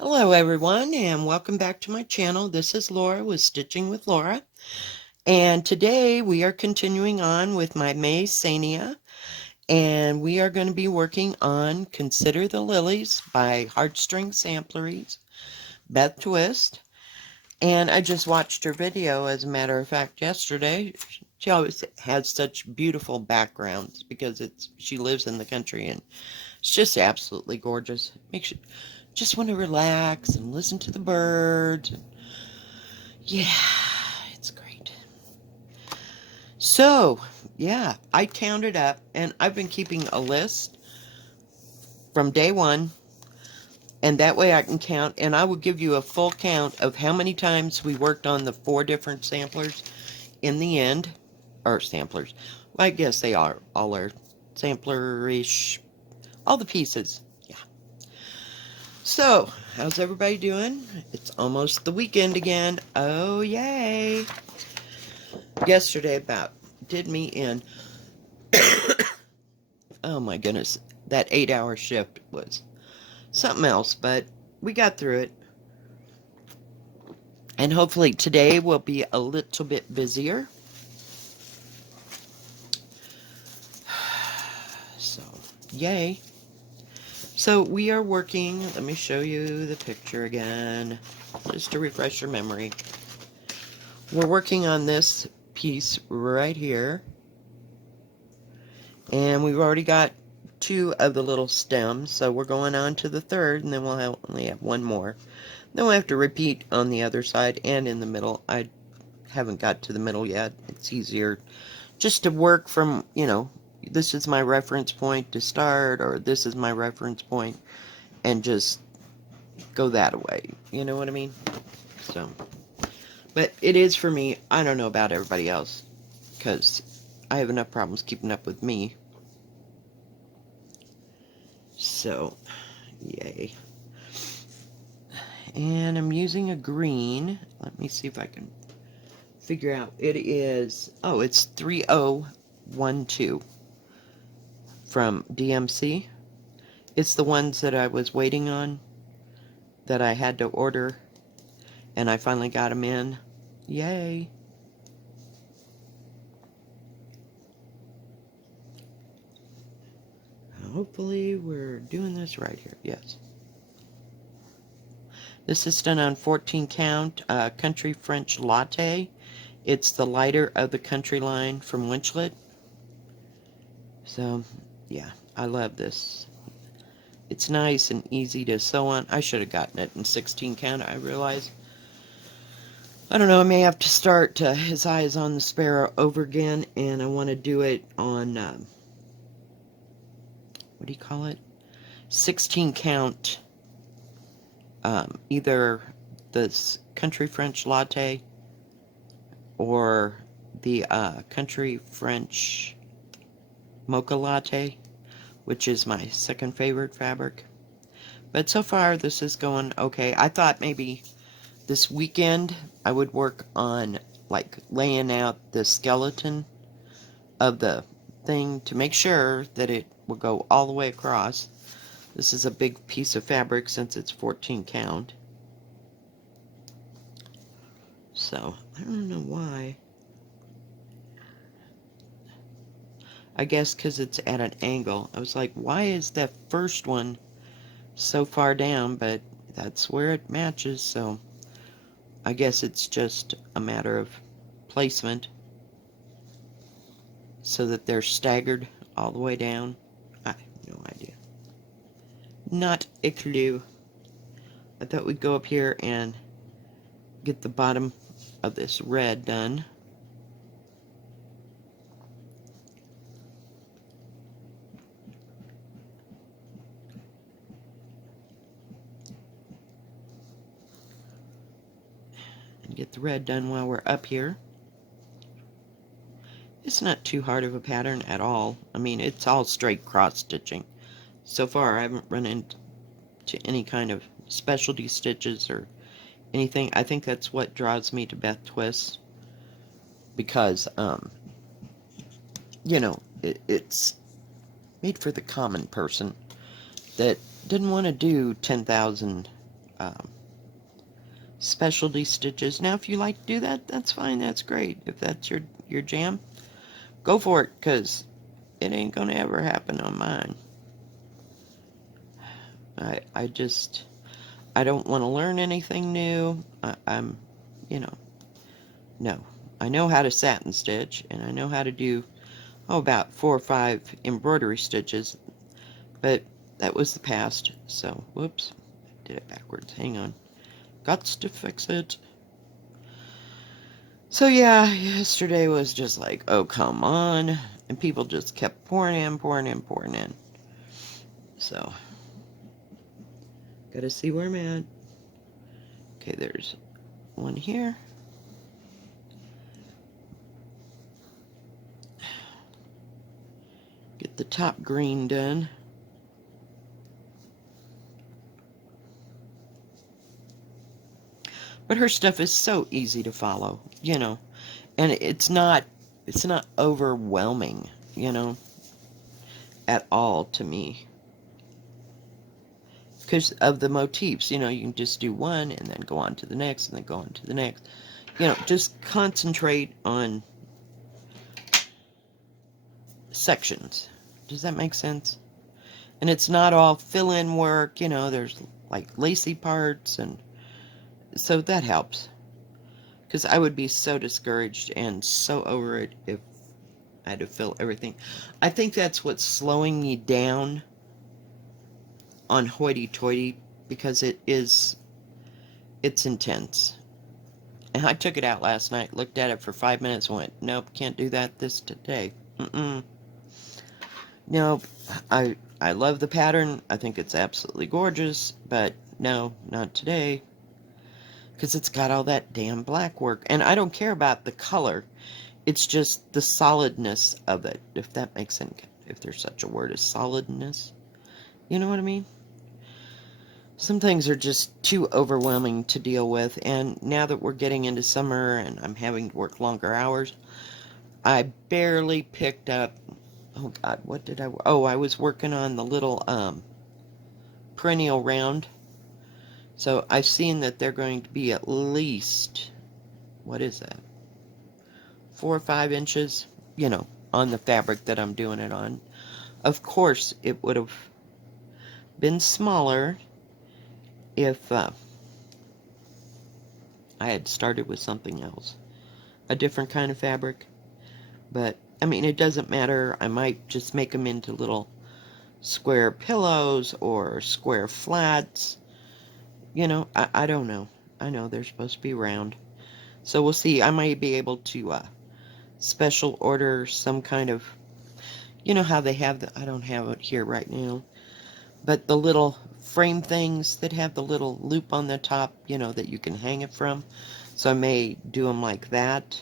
Hello everyone and welcome back to my channel. This is Laura with Stitching with Laura, and today we are continuing on with my May-Sania, and we are going to be working on Consider the Lilies by Heartstring Sampleries, Beth Twist. And I just watched her video, as a matter of fact, yesterday. She always has such beautiful backgrounds because she lives in the country, and it's just absolutely gorgeous. Makes you just want to relax and listen to the birds. Yeah, it's great. So, yeah, I counted up, and I've been keeping a list from day one, and that way I can count, and I will give you a full count of how many times we worked on the 4 different samplers in the end, or samplers. Well, I guess they are all are sampler-ish, all the pieces. Yeah. So, how's everybody doing? It's almost the weekend again. Oh, yay. Yesterday about did me in. Oh my goodness, that 8-hour shift was something else, but we got through it. And hopefully today will be a little bit busier. So, yay. So we are working, let me show you the picture again, just to refresh your memory. We're working on this piece right here. And we've already got 2 of the little stems, so we're going on to the 3rd, and then we'll only have 1 more. Then we'll have to repeat on the other side and in the middle. I haven't got to the middle yet. It's easier just to work from, this is my reference point to start, or this is my reference point, and just go that way. You know what I mean? So, but it is for me. I don't know about everybody else, because I have enough problems keeping up with me. So, yay. And I'm using a green. Let me see if I can figure out. It is, oh, it's 3012 from DMC. It's the ones that I was waiting on, that I had to order, and I finally got them in. Yay. Hopefully we're doing this right here. Yes. This is done on 14 count Country French Latte. It's the lighter of the Country line from Winchlet. So, yeah, I love this. It's nice and easy to sew on. I should have gotten it in 16 count, I realize. I don't know, I may have to start His Eyes on the Sparrow over again, and I want to do it on, what do you call it? 16 count, either this Country French Latte or the Country French Mocha Latte, which is my second favorite fabric. But so far this is going okay. I thought maybe this weekend I would work on like laying out the skeleton of the thing to make sure that it will go all the way across. This is a big piece of fabric since it's 14 count. So, I don't know why. I guess because it's at an angle. I was like, why is that first one so far down? But that's where it matches, so I guess it's just a matter of placement so that they're staggered all the way down. I have no idea. Not a clue. I thought we'd go up here and get the bottom of this red done. And get the red done while we're up here. It's not too hard of a pattern at all. I mean, it's all straight cross stitching. So far, I haven't run into any kind of specialty stitches or anything. I think that's what draws me to Beth Twist, because, it's made for the common person that didn't want to do 10,000 specialty stitches. Now, if you like to do that, that's fine. That's great. If that's your jam, go for it, because it ain't gonna ever happen on mine. I don't want to learn anything new. I'm, you know, no. I know how to satin stitch, and I know how to do, about 4 or 5 embroidery stitches, but that was the past. So, whoops, I did it backwards. Hang on. Gots to fix it. So yeah, yesterday was just like, oh, come on. And people just kept pouring in, pouring in, pouring in. So, gotta see where I'm at. Okay, there's one here. Get the top green done. But her stuff is so easy to follow, and it's not overwhelming, at all to me. Because of the motifs, you can just do one and then go on to the next and then go on to the next. Just concentrate on sections. Does that make sense? And it's not all fill-in work, there's like lacy parts, and so that helps. Because I would be so discouraged and so over it if I had to fill everything. I think that's what's slowing me down on hoity-toity, because it's intense. And I took it out last night, looked at it for 5 minutes, and went, nope, can't do that this today. Nope. I love the pattern. I think it's absolutely gorgeous, but no, not today. Because it's got all that damn black work. And I don't care about the color. It's just the solidness of it, if that makes sense. If there's such a word as solidness. You know what I mean? Some things are just too overwhelming to deal with. And now that we're getting into summer and I'm having to work longer hours, I barely picked up... Oh, God, what did I... Oh, I was working on the little perennial round. So I've seen that they're going to be at least... What is that? 4 or 5 inches, on the fabric that I'm doing it on. Of course, it would have been smaller if I had started with something else. A different kind of fabric. But, I mean, it doesn't matter. I might just make them into little square pillows or square flats. I don't know. I know they're supposed to be round. So we'll see. I might be able to special order some kind of, how they have I don't have it here right now, but the little frame things that have the little loop on the top, that you can hang it from. So I may do them like that,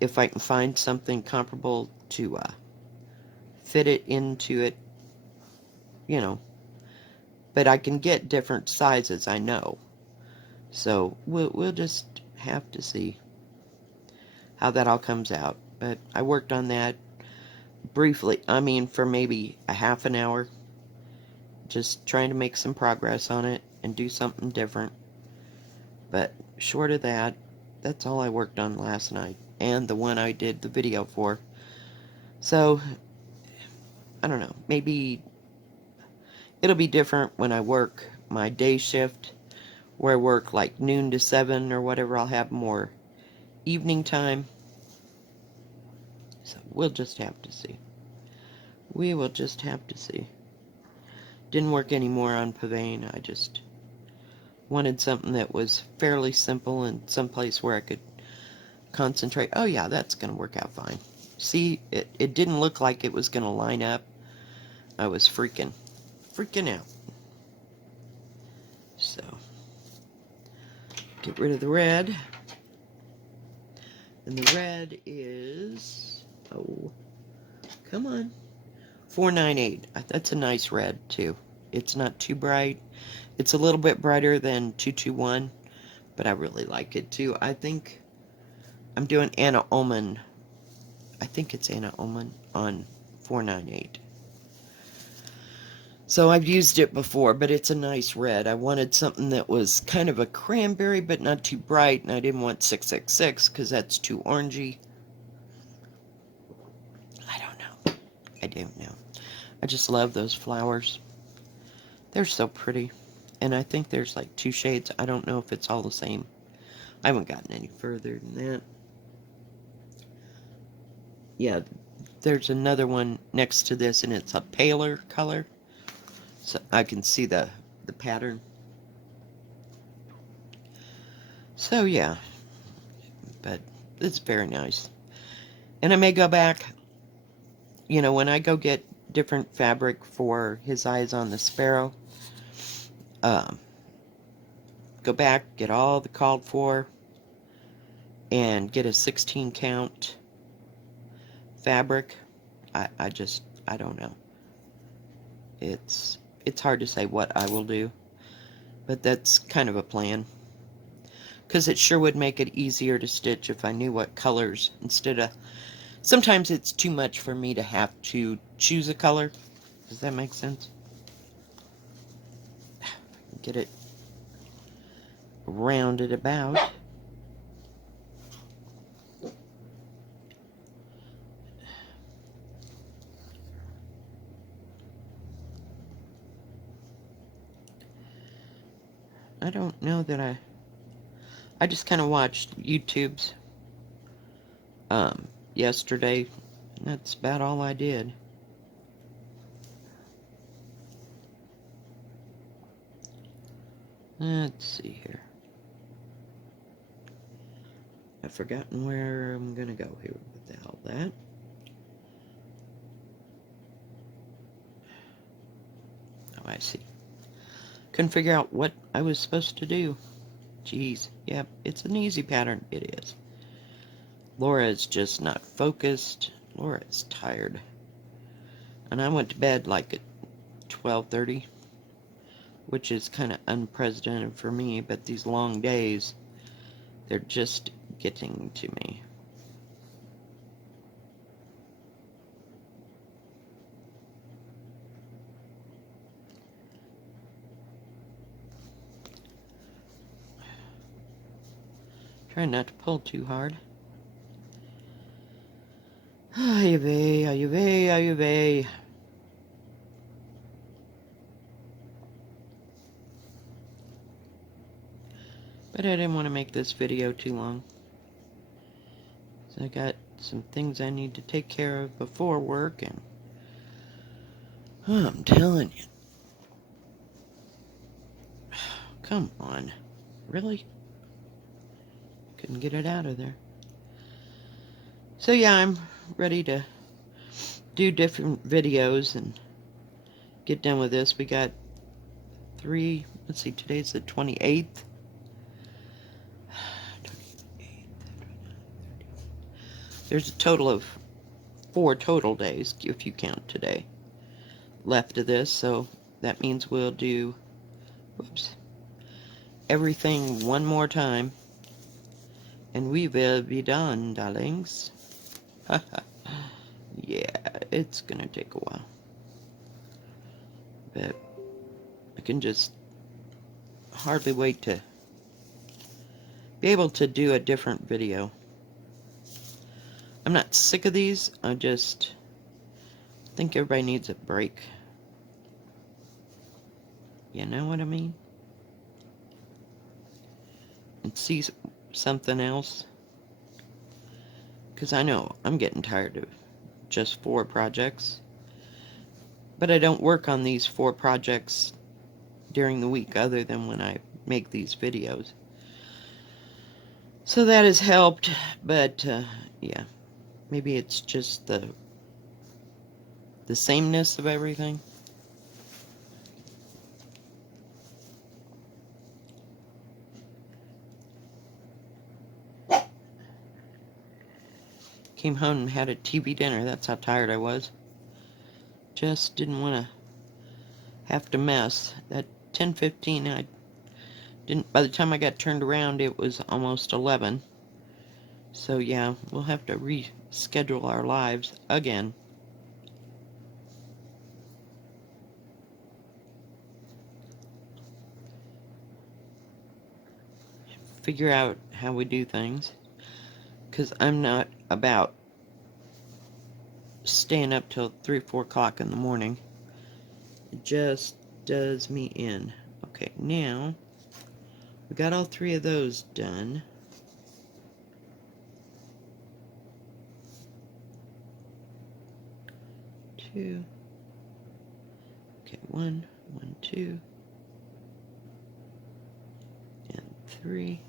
if I can find something comparable to fit it into it, but I can get different sizes, I know. So we'll just have to see how that all comes out. But I worked on that briefly, for maybe a half an hour, just trying to make some progress on it and do something different. But short of that, that's all I worked on last night, and the one I did the video for. So, I don't know, maybe it'll be different when I work my day shift, where I work like noon to 7 or whatever. I'll have more evening time. So we'll just have to see. We will just have to see. Didn't work anymore on Pavane. I just wanted something that was fairly simple and someplace where I could concentrate. Oh yeah, that's going to work out fine. See, it didn't look like it was going to line up. I was freaking out. So, get rid of the red. And the red is, oh, come on, 498. That's a nice red, too. It's not too bright. It's a little bit brighter than 221, but I really like it, too. I think I'm doing Anna Ullman. I think it's Anna Ullman on 498. So I've used it before, but it's a nice red. I wanted something that was kind of a cranberry, but not too bright, and I didn't want 666 because that's too orangey. I don't know. I don't know. I just love those flowers. They're so pretty. And I think there's like 2 shades. I don't know if it's all the same. I haven't gotten any further than that. Yeah, there's another one next to this, and it's a paler color. So I can see the pattern. So yeah, but it's very nice. And I may go back, you know, when I go get different fabric for his eyes on the sparrow, um, go back, get all the called for, and get a 16 count fabric. I don't know. It's hard to say what I will do, but that's kind of a plan. Because it sure would make it easier to stitch if I knew what colors instead of... Sometimes it's too much for me to have to choose a color. Does that make sense? Get it rounded about. I don't know that I just kind of watched YouTube's yesterday. And that's about all I did. Let's see here. I've forgotten where I'm gonna go here with the hell that. Oh, I see. Couldn't figure out what I was supposed to do. Jeez, yep, it's an easy pattern. It is. Lora is just not focused. Lora is tired. And I went to bed like at 12:30, which is kind of unprecedented for me, but these long days, they're just getting to me. Trying not to pull too hard. Ayuve, ayuve, ayuve. But I didn't want to make this video too long. So I got some things I need to take care of before work, and I'm telling you. Come on. Really? Couldn't get it out of there. So yeah, I'm ready to do different videos and get done with this. We got 3, let's see, today's the 28th. There's a total of 4 total days, if you count today, left of this. So that means we'll do, whoops, everything one more time. And we will be done, darlings. Yeah, it's gonna take a while. But I can just hardly wait to be able to do a different video. I'm not sick of these, I just think everybody needs a break. You know what I mean? And see something else. Because I know I'm getting tired of just 4 projects. But I don't work on these 4 projects during the week other than when I make these videos. So that has helped, but yeah, maybe it's just the sameness of everything. Came home and had a TV dinner. That's how tired I was. Just didn't want to have to mess. At 10:15, I didn't. By the time I got turned around, it was almost 11. So yeah, we'll have to reschedule our lives again. figure out how we do things, because I'm not about staying up till 3 or 4 o'clock in the morning. It just does me in. Okay, now we got all 3 of those done. Two. Okay, 1, 1, 2, and 3.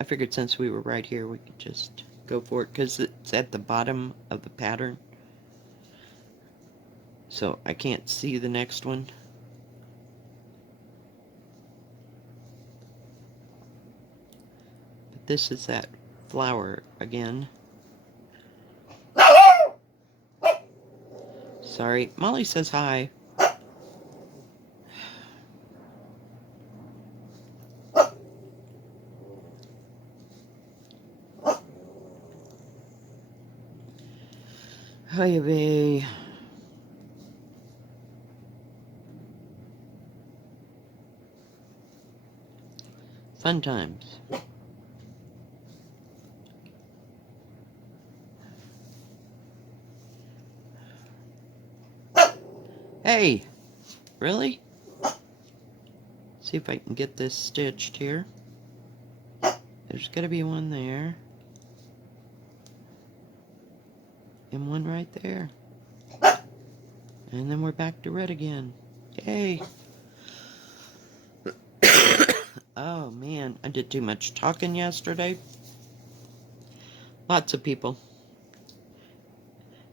I figured since we were right here, we could just go for it, because it's at the bottom of the pattern. So I can't see the next one. But this is that flower again. Sorry, Molly says hi. Hiya, bae. Fun times. Hey! Really? See if I can get this stitched here. There's gotta be one there. And one right there. And then we're back to red again. Yay! Oh man, I did too much talking yesterday. Lots of people.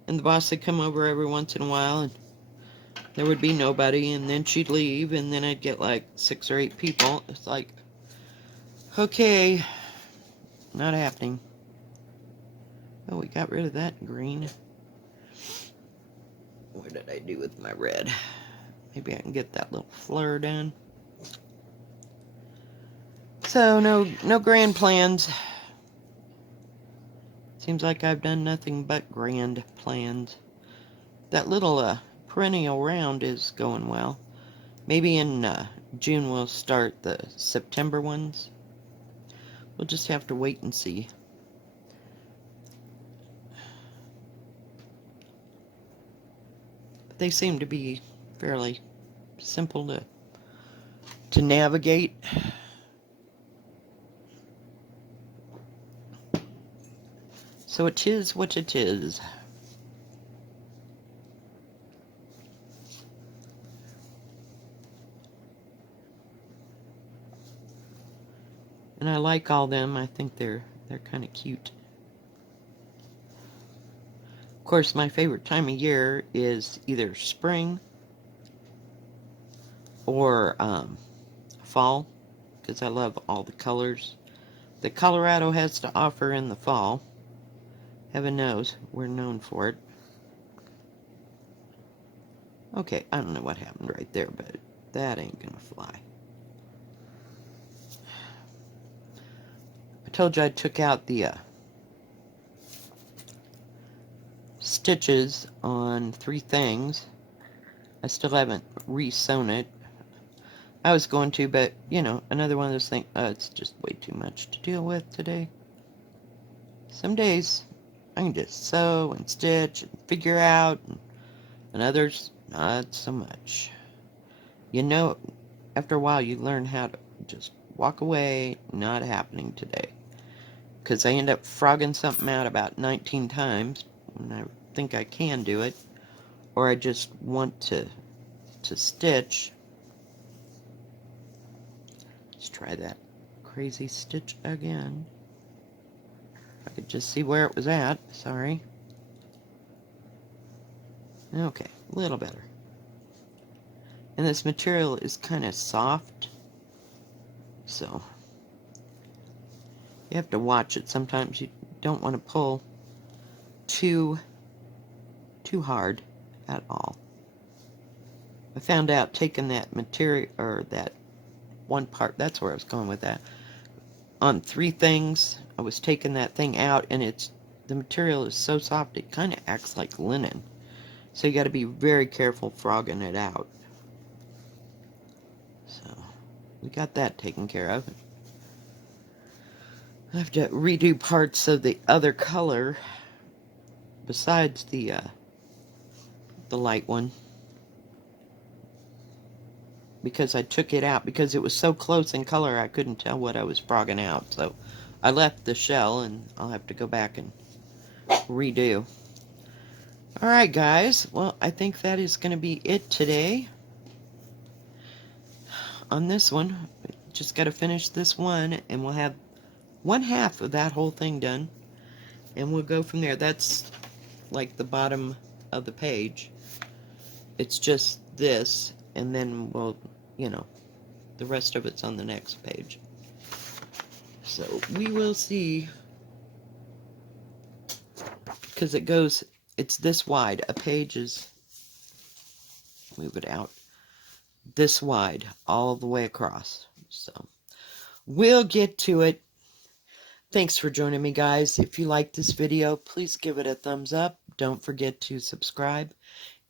And the boss would come over every once in a while, and there would be nobody, and then she'd leave, and then I'd get like 6 or 8 people. It's like, okay, not happening. Oh, we got rid of that green. What did I do with my red? Maybe I can get that little fleur done. So, no grand plans. Seems like I've done nothing but grand plans. That little perennial round is going well. Maybe in June we'll start the September ones. We'll just have to wait and see. But they seem to be fairly simple to navigate. So it is what it is. And I like all them. I think they're kind of cute. Of course, my favorite time of year is either spring or fall, because I love all the colors that Colorado has to offer in the fall. Heaven knows, we're known for it. Okay, I don't know what happened right there, but that ain't gonna fly. I told you I took out the stitches on 3 things. I still haven't re-sewn it. I was going to, but, you know, another one of those things, it's just way too much to deal with today. Some days I can just sew and stitch and figure out, and others, not so much. You know, after a while you learn how to just walk away, not happening today. Because I end up frogging something out about 19 times, and I think I can do it, or I just want to stitch. Let's try that crazy stitch again. I could just see where it was at. Sorry. Okay, a little better. And this material is kind of soft, so you have to watch it. Sometimes you don't want to pull too hard at all. I found out taking that material, or that one part, that's where I was going with that, on 3 things, I was taking that thing out, and the material is so soft it kind of acts like linen. So you got to be very careful frogging it out. So we got that taken care of. I have to redo parts of the other color besides the light one, because I took it out because it was so close in color I couldn't tell what I was frogging out. So I left the shell, and I'll have to go back and redo. Alright guys, well, I think that is going to be it today on this one. Just got to finish this one, and we'll have one half of that whole thing done, and we'll go from there. That's like the bottom of the page. It's just this, and then we'll, you know, the rest of it's on the next page. So we will see, because it goes, it's this wide. A page is, move it out, this wide all the way across. So we'll get to it. Thanks for joining me, guys. If you like this video, please give it a thumbs up. Don't forget to subscribe,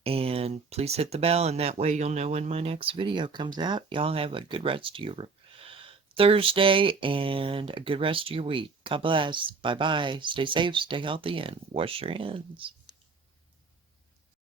and please hit the bell, and that way you'll know when my next video comes out. Y'all have a good rest of your Thursday and a good rest of your week. God bless. Bye-bye. Stay safe, stay healthy, and wash your hands.